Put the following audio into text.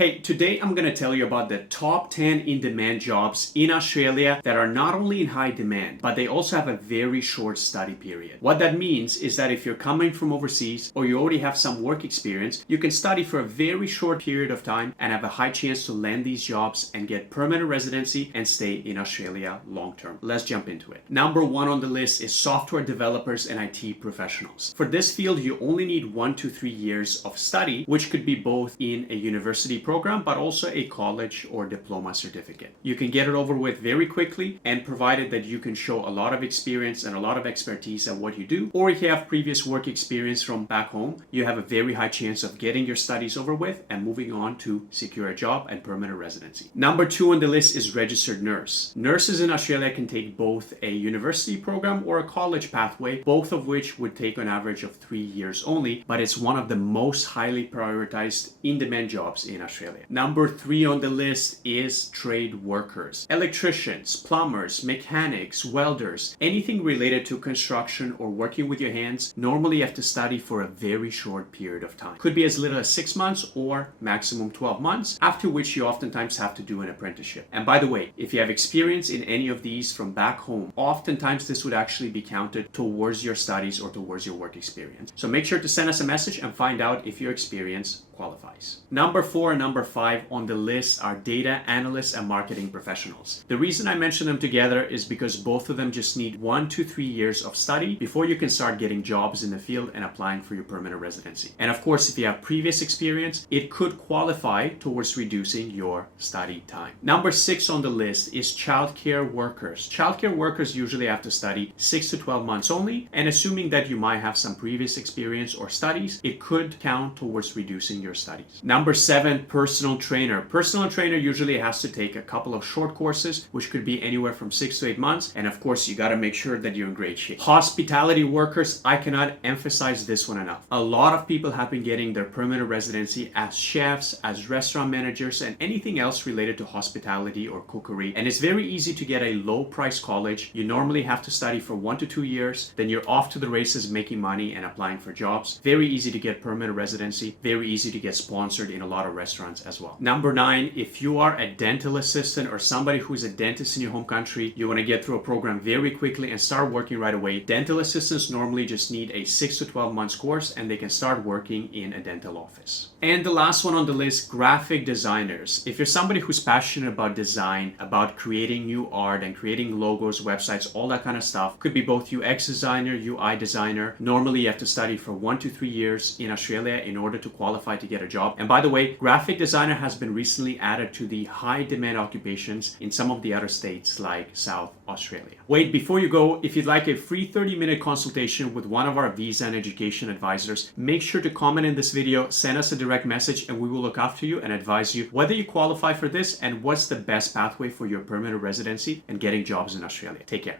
Hey, today I'm going to tell you about the top 10 in-demand jobs in Australia that are not only in high demand, but they also have a very short study period. What that means is that if you're coming from overseas or you already have some work experience, you can study for a very short period of time and have a high chance to land these jobs and get permanent residency and stay in Australia long term. Let's jump into it. Number one on the list is software developers and IT professionals. For this field, you only need 1 to 3 years of study, which could be both in a university program, but also a college or diploma certificate. You can get it over with very quickly, and provided that you can show a lot of experience and a lot of expertise at what you do, or if you have previous work experience from back home, you have a very high chance of getting your studies over with and moving on to secure a job and permanent residency. Number two on the list is registered nurse. Nurses in Australia can take both a university program or a college pathway, both of which would take an average of 3 years only, but it's one of the most highly prioritized in-demand jobs in Australia. Number three on the list is trade workers. Electricians, plumbers, mechanics, welders, anything related to construction or working with your hands, normally you have to study for a very short period of time. Could be as little as 6 months or maximum 12 months, after which you oftentimes have to do an apprenticeship. And by the way, if you have experience in any of these from back home, oftentimes this would actually be counted towards your studies or towards your work experience. So make sure to send us a message and find out if your experience qualifies. Number four and number five on the list are data analysts and marketing professionals. The reason I mention them together is because both of them just need 1 to 3 years of study before you can start getting jobs in the field and applying for your permanent residency. And of course, if you have previous experience, it could qualify towards reducing your study time. Number six on the list is childcare workers. Childcare workers usually have to study 6 to 12 months only, and assuming that you might have some previous experience or studies, it could count towards reducing your studies. Number seven, personal trainer. Personal trainer usually has to take a couple of short courses, which could be anywhere from 6 to 8 months. And of course, you got to make sure that you're in great shape. Hospitality workers, I cannot emphasize this one enough. A lot of people have been getting their permanent residency as chefs, as restaurant managers, and anything else related to hospitality or cookery. And it's very easy to get a low price college. You normally have to study for 1 to 2 years. Then you're off to the races making money and applying for jobs. Very easy to get permanent residency. Very easy to get sponsored in a lot of restaurants as well. Number nine, if you are a dental assistant or somebody who's a dentist in your home country, you want to get through a program very quickly and start working right away. Dental assistants normally just need a 6 to 12 months course and they can start working in a dental office. And the last one on the list, graphic designers. If you're somebody who's passionate about design, about creating new art and creating logos, websites, all that kind of stuff, could be both UX designer, UI designer. Normally you have to study for 1 to 3 years in Australia in order to qualify to get a job. And by the way, graphic designer has been recently added to the high demand occupations in some of the other states like South Australia. Wait, before you go, if you'd like a free 30-minute consultation with one of our visa and education advisors, make sure to comment in this video, send us a direct message, and we will look after you and advise you whether you qualify for this and what's the best pathway for your permanent residency and getting jobs in Australia. Take care.